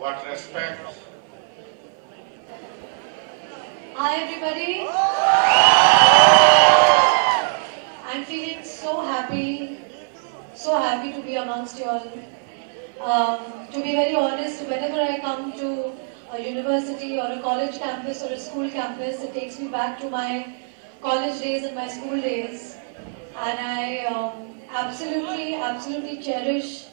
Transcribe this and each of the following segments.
what respect. Hi everybody. I'm feeling so happy to be amongst you all. To be very honest, whenever I come to a university or a college campus or a school campus, it takes me back to my college days and my school days. And I absolutely cherish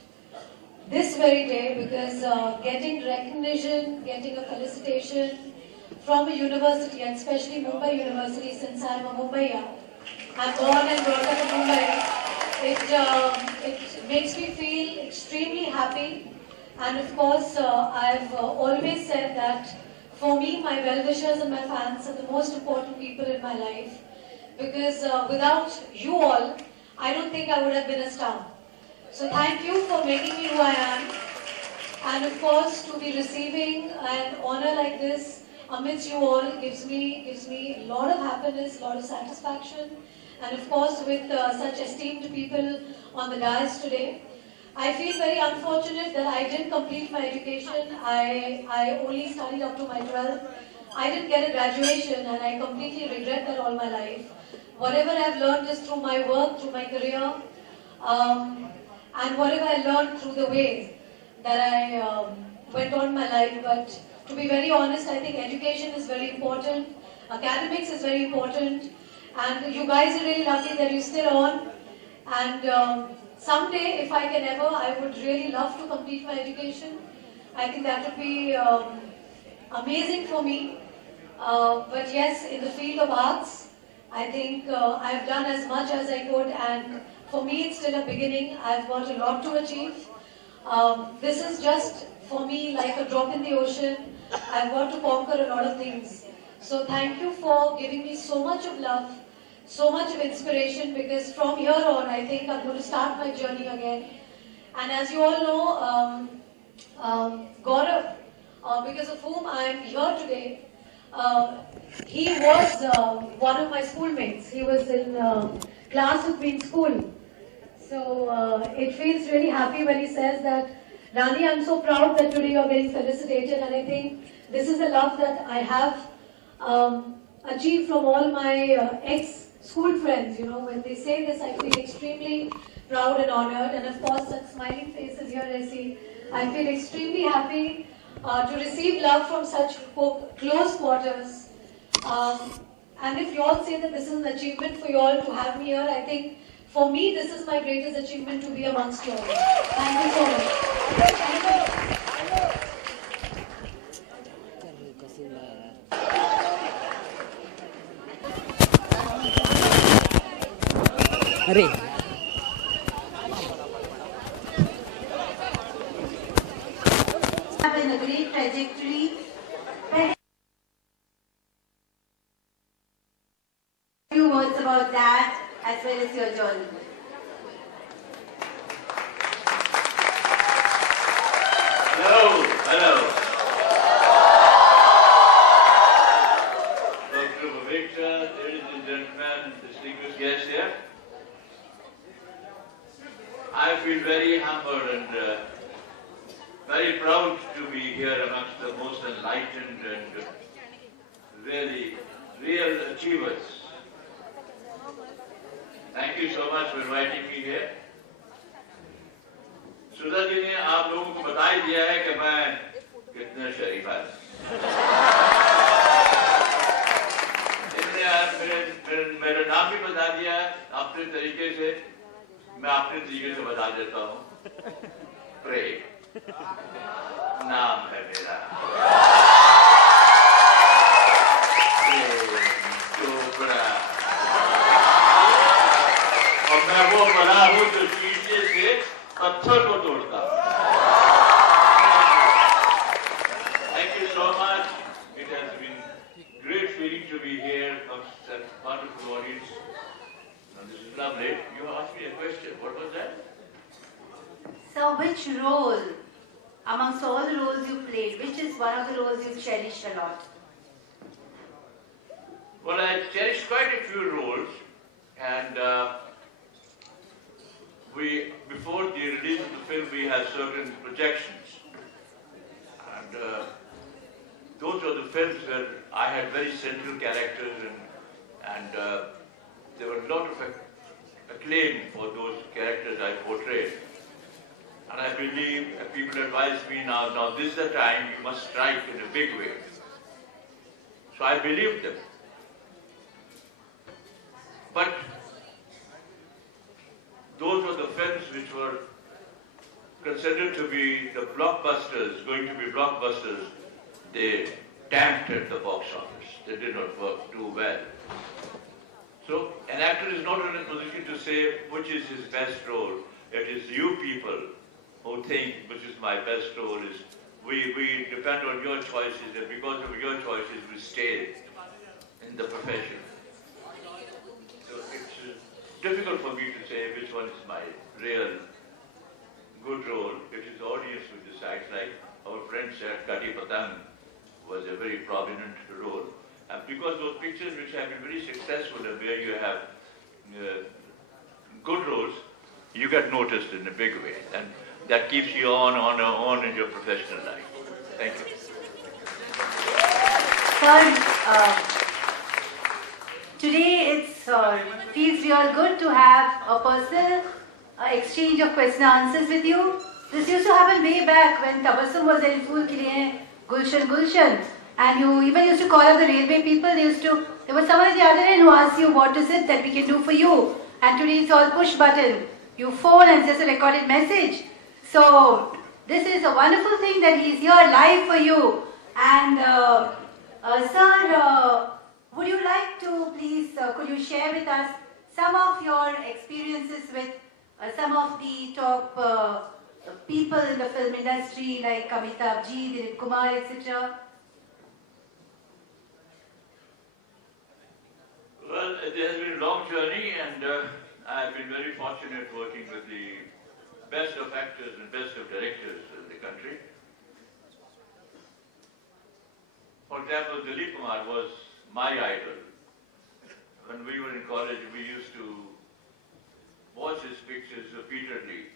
this very day because getting recognition, getting a felicitation from a university, and especially Mumbai University, since I'm a Mumbaiya, I'm born and brought up in Mumbai, it makes me feel extremely happy. And of course, I've always said that for me, my well-wishers and my fans are the most important people in my life because without you all, I don't think I would have been a star. So thank you for making me who I am. And of course, to be receiving an honor like this amidst you all gives me a lot of happiness, a lot of satisfaction. And of course, with such esteemed people on the dais today, I feel very unfortunate that I didn't complete my education. I only studied up to my 12th. I didn't get a graduation and I completely regret that all my life. Whatever I've learned is through my work, through my career, and whatever I learned through the way that I went on my life. But to be very honest, I think education is very important. Academics is very important. And you guys are really lucky that you're still on. And someday, if I can ever, I would really love to complete my education. I think that would be amazing for me. But yes, in the field of arts, I think I've done as much as I could, and for me it's still a beginning. I've got a lot to achieve. This is just for me like a drop in the ocean. I've got to conquer a lot of things. So thank you for giving me so much of love, so much of inspiration, because from here on I think I'm going to start my journey again. And as you all know, Gaurav, because of whom I am here today, he was one of my schoolmates. He was in class with me in school. So it feels really happy when he says that, Rani, I'm so proud that today you're getting felicitated, and I think this is the love that I have achieved from all my ex-school friends. You know, when they say this, I feel extremely proud and honored, and of course, such smiling faces here I see. I feel extremely happy to receive love from such close quarters. And if you all say that this is an achievement for you all to have me here, I think for me this is my greatest achievement to be amongst you all. Thank you so much. Hare. Been a great trajectory. A few words about that as well as your journey. Hello. Dr. Mukherjee, ladies and gentlemen, distinguished guests here. I feel very humbled and very proud to be here amongst the most enlightened and really real achievers. Thank you so much for inviting me here. Sudha ji ने आप लोगों को बता ही दिया है कि मैं कितना शरीफ आदमी। इन्होंने मेरा नाम भी बता दिया है अपने तरीके से, मैं अपने तरीके से बता देता हूँ। प्रेम नाम है मेरा। चोपड़ा। और मैं वो बड़ा हूँ जो शीशे से पत्थर को तोड़ता हूँ। Thank you so much. It has been great feeling to be here amongst such wonderful audience. And this is lovely. You asked me a question. What was that? So which role, amongst all the roles you played, which is one of the roles you cherish a lot? Well, I cherished quite a few roles, and before the release of the film, we had certain projections. And films where I had very central characters and there were a lot of acclaim for those characters I portrayed. And I believe people advise me now this is the time you must strike in a big way. So I believed them. But those were the films which were considered to be the blockbusters, going to be blockbusters. They tanked at the box office. They did not do well. So an actor is not in a position to say which is his best role. It is you people who think which is my best role. Is we depend on your choices, and because of your choices we stay in the profession. So it's difficult for me to say which one is my real good role. It is the audience who decides. Like our friend said, Kati Patang was a very prominent role. And because those pictures which have been very successful and where you have good roles, you get noticed in a big way. And that keeps you on in your professional life. Thank you. Sir, today it feels real good to have a personal exchange of question and answers with you. This used to happen way back when Tabassum was in Phool Khile Gulshan Gulshan. And you even used to call up the railway people. There was someone at the other end who asked you what is it that we can do for you. And today it's all push button. You phone and it's just a recorded message. So this is a wonderful thing that he's here live for you. And sir, would you like to please, could you share with us some of your experiences with some of the top people in the film industry like Amitabh Ji, Dilip Kumar, etc.? Well, it has been a long journey, and I have been very fortunate working with the best of actors and best of directors in the country. For example, Dilip Kumar was my idol. When we were in college, we used to watch his pictures repeatedly.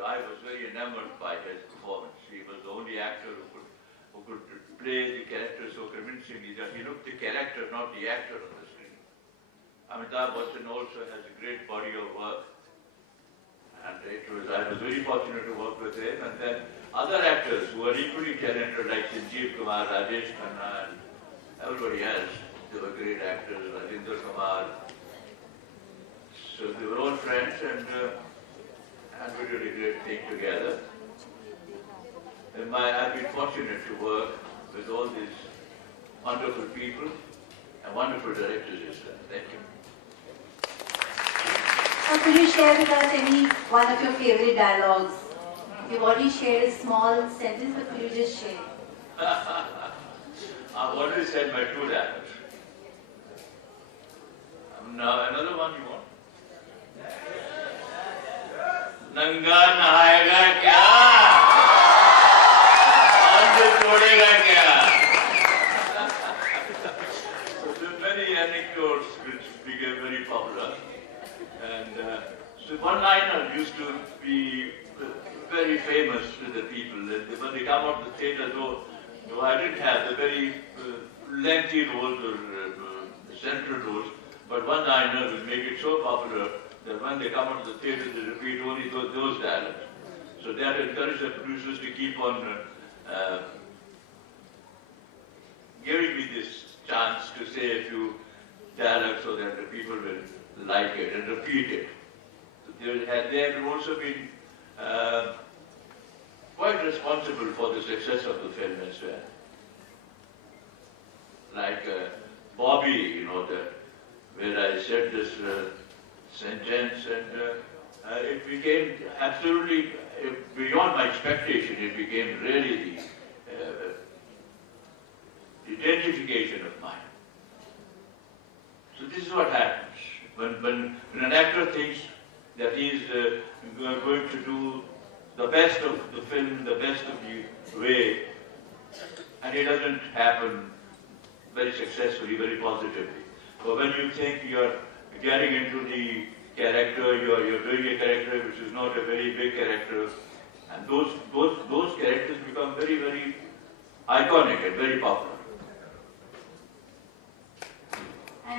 I was very enamored by his performance. He was the only actor who could play the character so convincingly that he looked the character, not the actor on the screen. Amitabh Bachchan also has a great body of work, and I was very fortunate to work with him. And then other actors who were equally talented like Sanjeev Kumar, Rajesh Khanna, and everybody else. They were great actors, Rajinder Kumar. So they were all friends, and we did a great thing together. And I've been fortunate to work with all these wonderful people and wonderful directors as well. Thank you. Could you share with us any one of your favorite dialogues? You've already shared a small sentence, but could you just share? I've already said my two dialogues. Now another one you want? Nanga nahayega kya? Aaj chodega kya? So there are many anecdotes which became very popular. And so one-liner used to be very famous with the people. When they come out of the theatre, though I didn't have the very lengthy roles or central roles, but one-liner will make it so popular that when they come out of the theatre, they repeat only those dialogues. So that encouraged the producers to keep on giving me this chance to say a few dialogues so that the people will like it and repeat it. They have also been quite responsible for the success of the film as well. Like Bobby, where I said this sentence, and it became absolutely beyond my expectation. It became really the identification of mine. So this is what happens when an actor thinks that he is going to do the best of the film, the best of the way, and it doesn't happen very successfully, very positively. But when you think you're getting into the character, you're doing a character which is not a very big character, and those characters become very, very iconic and very popular.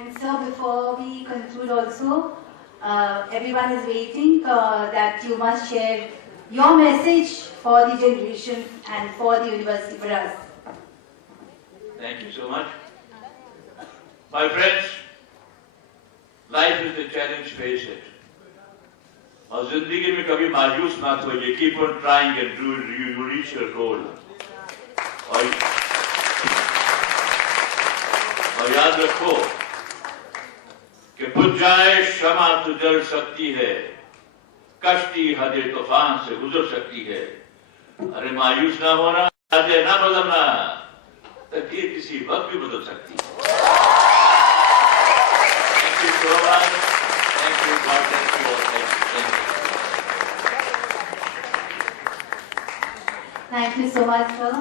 And sir, before we conclude also, everyone is waiting that you must share your message for the generation and for the university, for us. Thank you so much. My friends, life is a challenge, face it. और जिंदगी में कभी मायूस ना होइए. Keep on trying and you reach your goal. और याद रखो कि बुझ जाए शमा तो जल सकती है, कश्ती हदे तूफान से गुजर सकती है. अरे मायूस ना होना, राजे ना बदलना, तकदीर किसी वक्त भी बदल सकती है. Thank you so much. Thank you. God bless you all. Thank you. Thank you so much, sir.